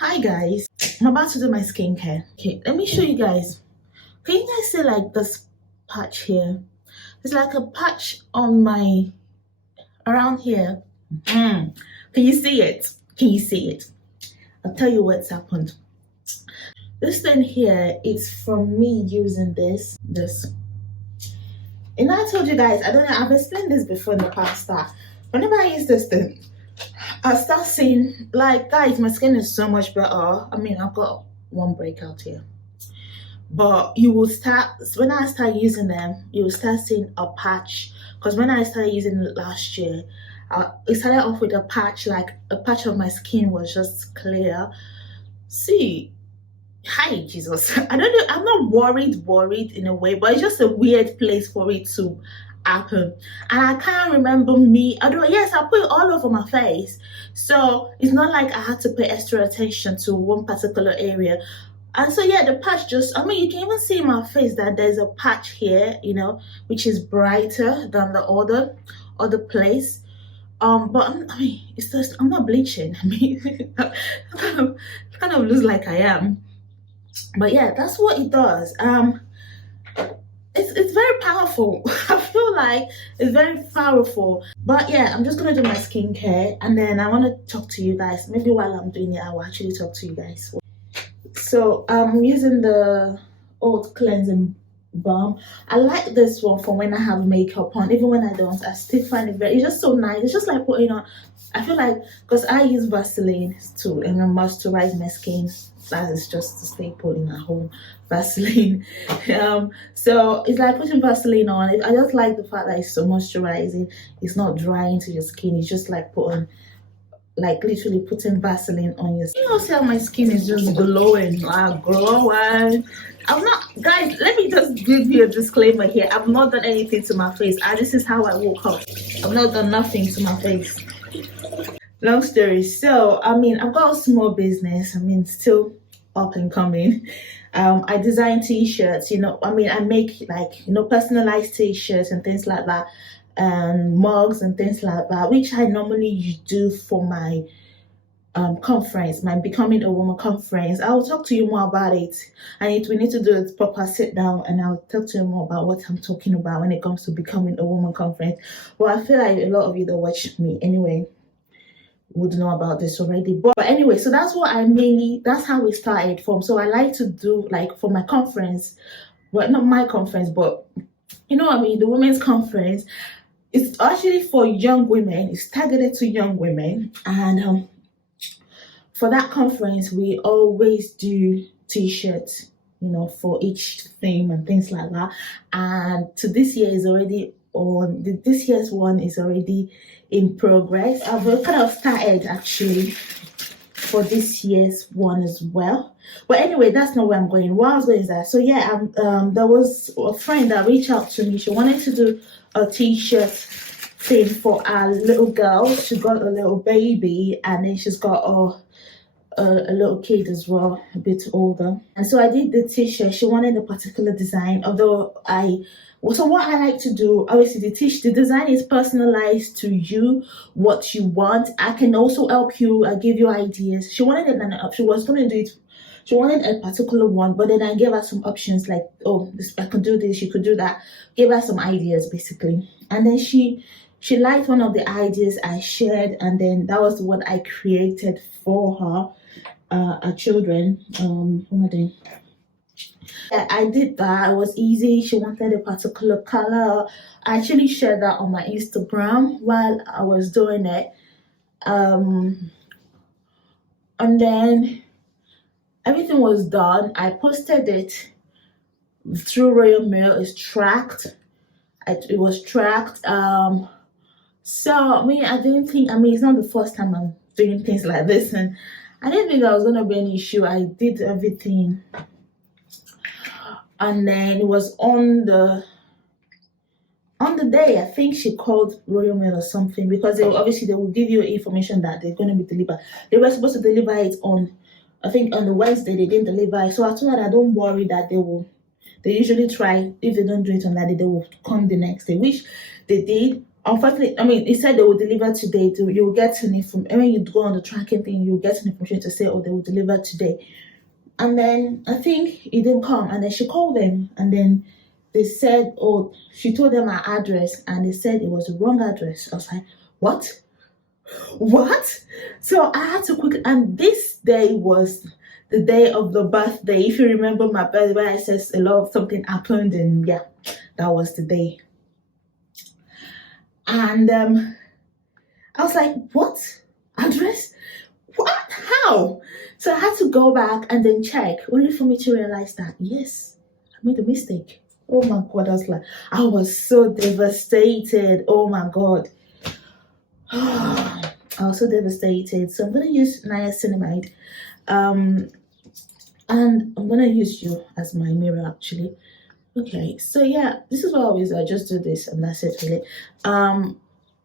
Hi guys, I'm about to do my skincare. Okay, let me show you guys. Can you guys see like this patch here? It's like a patch on my around here. Can you see it? Can you see it? I'll tell you what's happened. This thing here is from me using this. And I told you guys, I don't know, I've explained this before in the past that whenever I use this thing, I start seeing like guys, my skin is so much better. I mean, I've got one breakout here. But you will start when I start using them, you will start seeing a patch. Because when I started using it last year, it started off with a patch, like a patch of my skin was just clear. See, hi Jesus. I don't know, I'm not worried in a way, but it's just a weird place for it to happen. And I can't remember me, although yes, I put it all over my face. So it's not like I had to pay extra attention to one particular area. And so yeah, the patch just, I mean, you can even see in my face that there's a patch here, which is brighter than the other place. But I mean, it's just, I'm not bleaching. I mean, kind of looks like I am. But yeah, that's what it does. It's very powerful. I feel like it's very powerful. But yeah, I'm just gonna do my skincare, and then I want to talk to you guys. Maybe while I'm doing it, I will actually talk to you guys. So I'm using the old cleansing balm. I like this one for when I have makeup on. Even when I don't, I still find it very, it's just so nice. It's just like putting on, I feel like, because I use Vaseline to moisturize my skin. That is just a staple in my home, Vaseline. So it's like putting Vaseline on. I just like the fact that it's so moisturizing. It's not drying to your skin. It's just like putting, like literally putting Vaseline on your skin. You know, see how my skin is just glowing, like glowing. I'm not, guys, let me just give you a disclaimer here. I've not done anything to my face. This is how I woke up. I've not done nothing to my face. Long story. So, I mean, I've got a small business. I mean, still up and coming. I design t-shirts, I mean, I make like, personalized t-shirts and things like that, and mugs and things like that, which I normally do for my conference, my Becoming a Woman conference. I'll talk to you more about it, and we need to do a proper sit down, and I'll talk to you more about what I'm talking about when it comes to Becoming a Woman conference. Well, I feel like a lot of you that watch me anyway would know about this already, but anyway, so that's what that's how we started from. So I like to do like for my conference, well, not my conference, but you know what I mean, the women's conference. It's actually for young women. It's targeted to young women, and for that conference, we always do t-shirts, for each theme and things like that. And to this year is already on. This year's one is already in progress. I've kind of started actually for this year's one as well. But anyway, that's not where I'm going. What I was going is that, so yeah, there was a friend that reached out to me. She wanted to do a t-shirt thing for our little girl. She got a little baby, and then she's got a little kid as well, a bit older. And so I did the t-shirt. She wanted a particular design, although so what I like to do, obviously the design is personalized to you, what you want. I can also help you, I give you ideas. She wanted it, and she was going to do it. She wanted a particular one, but then I gave her some options like, oh, I could do this, you could do that. Gave her some ideas basically. And then she liked one of the ideas I shared, and then that was what I created for her. Our children. What am I doing? I did that. It was easy. She wanted a particular color. I actually shared that on my Instagram while I was doing it. And then everything was done. I posted it through Royal Mail. It's tracked. It was tracked. So I mean, it's not the first time I'm doing things like this, and I didn't think that was going to be an issue. I did everything. And then it was on the day, I think she called Royal Mail or something, because they will give you information that they're going to be delivered. They were supposed to deliver it on, I think on the Wednesday. They didn't deliver it. So I told her that don't worry, that they usually try, if they don't do it on that day, they will come the next day, which they did. Unfortunately, I mean, it said they will deliver today. You'll get an information when you go on the tracking thing. You'll get an information to say, oh, they will deliver today. And then I think it didn't come. And then she called them, and then they said, oh, she told them her address, and they said it was the wrong address. I was like, what? What? So I had to quickly, and this day was the day of the birthday. If you remember my birthday, I said a lot of something happened, and yeah, that was the day. And I was like, what? Address? What? How? So I had to go back and then check, only for me to realize that, yes, I made a mistake. Oh my God, I was so devastated. Oh my God. I was so devastated. So I'm going to use niacinamide. And I'm going to use you as my mirror, actually. Okay, so yeah, this is what I always do. I just do this and that's it, really.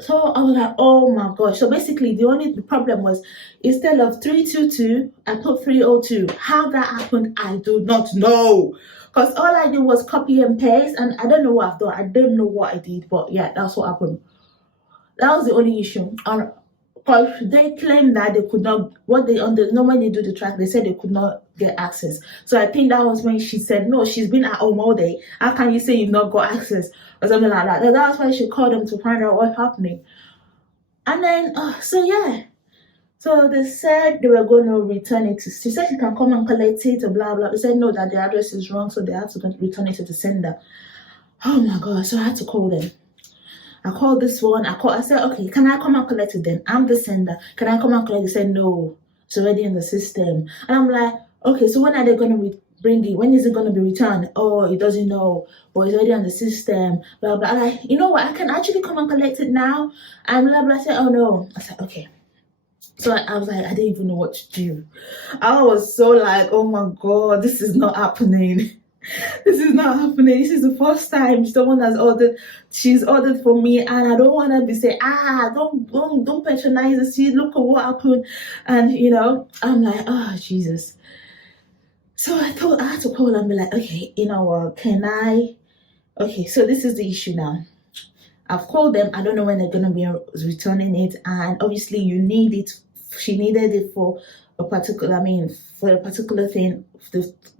So I was like, oh my gosh. So basically, the problem was, instead of 322, I put 302. How that happened, I do not know. Because all I did was copy and paste, and I don't know what I've done. I don't know what I did, but yeah, that's what happened. That was the only issue. Because they claimed that they could not, when they do the track, they said they could not get access. So I think that was when she said, no, she's been at home all day. How can you say you've not got access? Or something like that. So that's why she called them to find out what's happening. And then, so yeah. So they said they were going to return it. She said she can come and collect it, or blah, blah. They said no, that the address is wrong, so they have to return it to the sender. Oh my God, so I had to call them. I called this one. I said, okay, can I come and collect it then? I'm the sender. Can I come and collect it? They said, no, it's already in the system. And I'm like, okay, so when are they going to bring it? When is it going to be returned? Oh, it doesn't know, but it's already on the system. Blah, blah. I'm like, you know what? I can actually come and collect it now. And blah, blah. I said, oh, no. I said, okay. So I was like, I didn't even know what to do. I was so like, oh my God, this is not happening. This is not happening. This is the first time someone has ordered. She's ordered for me, and I don't want to be saying, don't patronize us. See, look at what happened, and I'm like, oh Jesus. So I thought I had to call and be like, okay, you know what? Can I? Okay, so this is the issue now. I've called them. I don't know when they're gonna be returning it, and obviously you need it. She needed it for a particular thing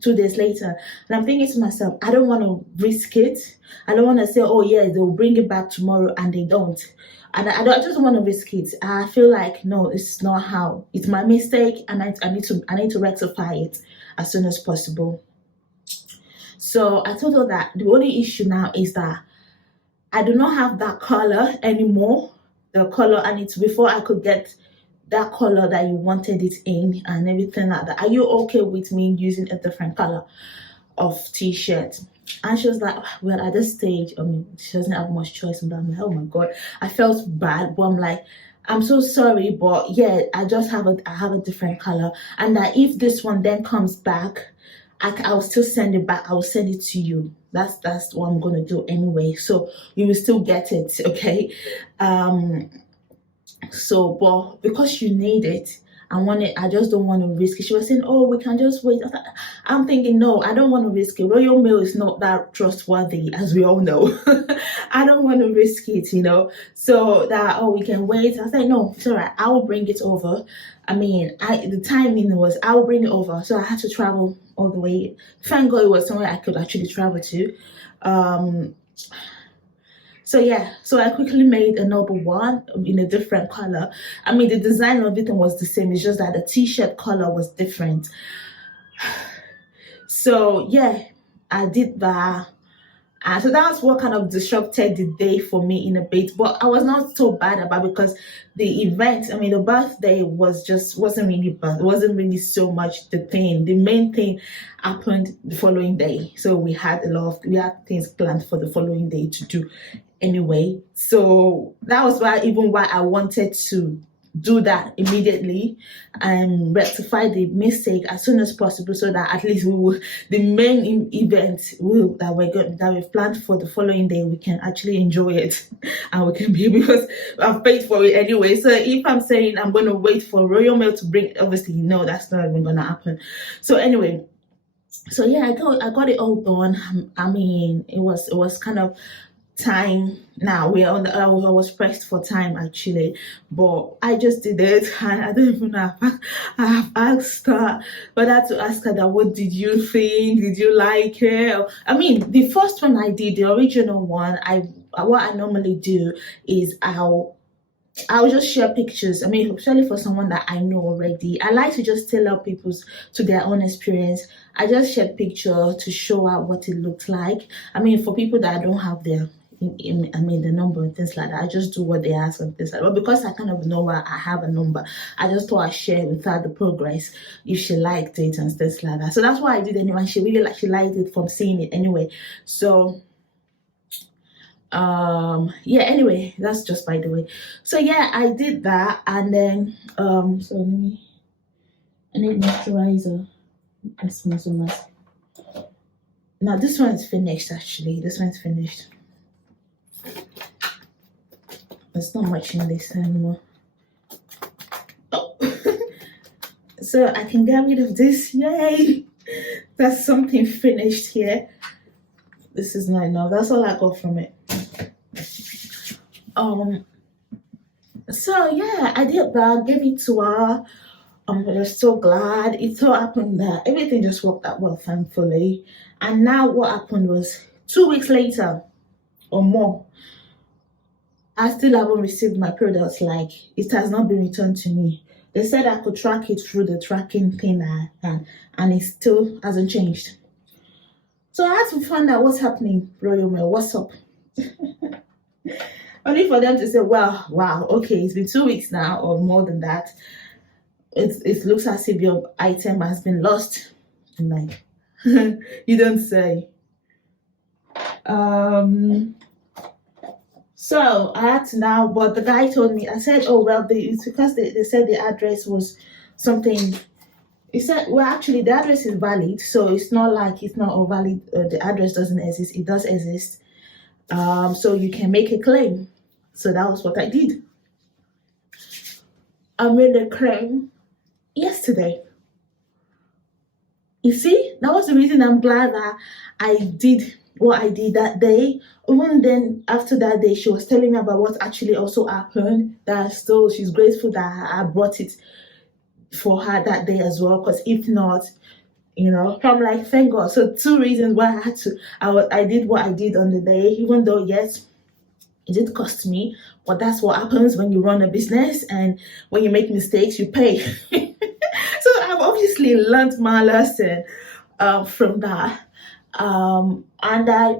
2 days later. And I'm thinking to myself, I don't want to risk it. I don't want to say, oh yeah, they'll bring it back tomorrow, and they don't. And I just don't want to risk it. I feel like, no, it's not how. It's my mistake, and I need to rectify it as soon as possible. So I told her that the only issue now is that I do not have that color anymore. The color, and it's before I could get that color that you wanted it in and everything like that. Are you okay with me using a different color of t-shirt? And she was like, well, at this stage, I mean, she doesn't have much choice. And I'm like, oh my God, I felt bad, but I'm like, I'm so sorry, but yeah, I have a different color, and that if this one then comes back, I'll still send it back. I will send it to you. That's what I'm gonna do anyway. So you will still get it, okay? So, but because you need it, I just don't want to risk it. She was saying, oh, we can just wait. I'm thinking, no, I don't want to risk it. Royal Mail is not that trustworthy, as we all know. I don't want to risk it, so that, oh, we can wait. I said, no, it's all right. I will bring it over. I mean, the timing was, I will bring it over. So I had to travel all the way. Thank God it was somewhere I could actually travel to. So yeah, so I quickly made another one in a different color. I mean, the design of everything was the same. It's just that the t-shirt color was different. So yeah, I did that. So that's what kind of disrupted the day for me in a bit. But I was not so bad about it, because the event, I mean, the birthday wasn't really so much the thing. The main thing happened the following day. So we had things planned for the following day to do anyway. So that was why I wanted to do that immediately and rectify the mistake as soon as possible, so that at least the main event that we've planned for the following day, we can actually enjoy it, and we can because I've paid for it anyway. So if I'm saying I'm going to wait for Royal Mail to bring, obviously no, that's not even going to happen. So anyway, so yeah, I got it all done. I mean, it was kind of time now. We're on the, I was pressed for time actually, but I just did it. And I don't even know. I have asked her, but I had to ask her that, what did you think? Did you like it? I mean, the first one I did, the original one, what I normally do is I'll just share pictures. I mean, especially for someone that I know already. I like to just tell out people's to their own experience. I just share picture to show out what it looks like. I mean, for people that I don't have their I mean the number and things like that, I just do what they ask and things like that. But because I kind of know where I have a number, I just thought I'd share with her the progress if she liked it and things like that. So that's why I did anyway. She really she liked it from seeing it anyway. So yeah, anyway, that's just by the way. So yeah, I did that, and then so let me, I need moisturizer. Let's use some mask. Now this one's finished actually. This one's finished. There's not much in this anymore. Oh. So I can get rid of this. Yay! That's something finished here. This is not enough. That's all I got from it. So yeah, I did that, gave it to her. I'm just so glad it so happened that everything just worked out well, thankfully. And now what happened was 2 weeks later or more, I still haven't received my products. Like, it has not been returned to me. They said I could track it through the tracking thing, and it still hasn't changed. So I had to find out what's happening, Royal Mail. What's up? Only for them to say, well, wow, okay, it's been 2 weeks now or more than that. It looks as if your item has been lost. I'm like, you don't say. So I had to now, but the guy told me, I said, oh, well, it's because they said the address was something. He said, well, actually, the address is valid. So it's not like it's not valid, the address doesn't exist. It does exist. So you can make a claim. So that was what I did. I made a claim yesterday. You see, that was the reason I'm glad that I did what I did that day. Even then, after that day, she was telling me about what actually also happened. That still, she's grateful that I brought it for her that day as well. Because if not, you know, I'm like, thank God. So 2 reasons why I had to. I did what I did on the day, even though yes, it did cost me. But that's what happens when you run a business, and when you make mistakes, you pay. So I've obviously learned my lesson from that. And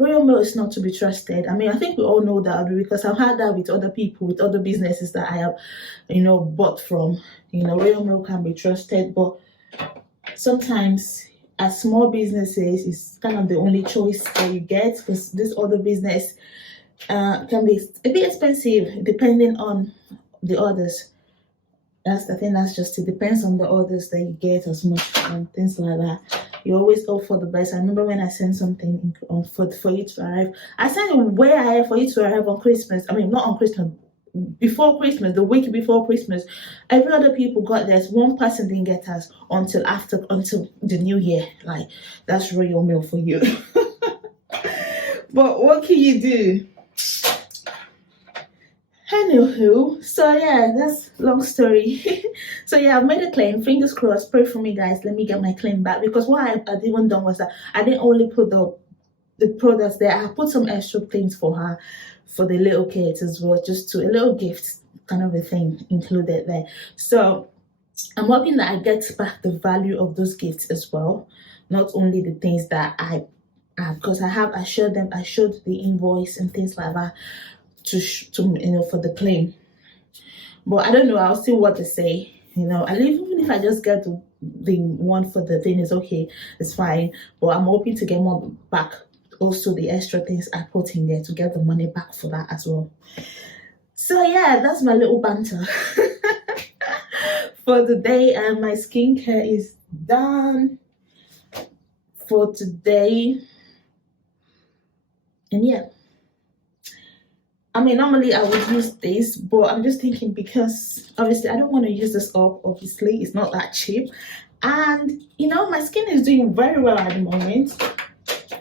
Royal Mail is not to be trusted. I mean, I think we all know that because I've had that with other people, with other businesses that I have, you know, bought from. You know, Royal Mail can be trusted, but sometimes as small businesses, it's kind of the only choice that you get, because this other business can be a bit expensive depending on the orders. That's the thing. That's just, it depends on the orders that you get as much and things like that. You always hope for the best. I remember when I sent something for you to arrive. I sent it way ahead for you to arrive on Christmas. I mean, not on Christmas, before Christmas, the week before Christmas. Every other people got theirs. One person didn't get us until the new year. Like, that's Royal Mail for you. But what can you do? Anywho, so yeah, that's long story. So yeah, I've made a claim. Fingers crossed. Pray for me, guys. Let me get my claim back, because what I even done was that I didn't only put the products there. I put some extra things for her, for the little kids as well, just to a little gift kind of a thing included there. So I'm hoping that I get back the value of those gifts as well, not only the things that I have, because I showed the invoice and things like that to you know, for the claim. But I don't know, I'll see what they say. You know, even if I just get the one for the thing, is okay, it's fine. But I'm hoping to get more back, also the extra things I put in there, to get the money back for that as well. So yeah, that's my little banter for the day, and my skincare is done for today. And yeah, I mean, normally I would use this, but I'm just thinking, because obviously I don't want to use this up. Obviously, it's not that cheap. And, you know, my skin is doing very well at the moment.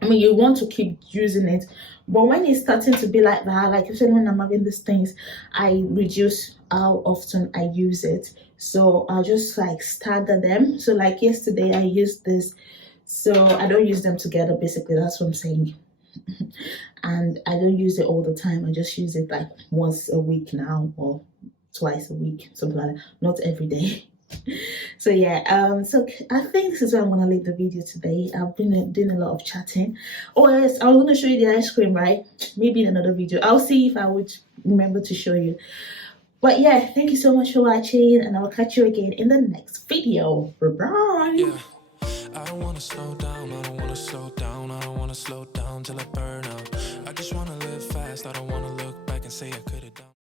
I mean, you want to keep using it, But when it's starting to be like that, like especially when I'm having these things, I reduce how often I use it. So I'll just like stagger them. So like yesterday I used this, so I don't use them together. Basically, that's what I'm saying. And I don't use it all the time. I just use it like once a week now, or twice a week, something like that. Not every day. So yeah, so I think this is where I'm gonna leave the video today. I've been doing a lot of chatting. Oh yes, I was gonna show you the ice cream, right? Maybe in another video. I'll see if I would remember to show you. But yeah, thank you so much for watching, and I'll catch you again in the next video. Bye. Yeah. I don't wanna slow down, I don't wanna slow down, I don't wanna slow down till I burn out. I just wanna live fast, I don't wanna look back and say I could've done.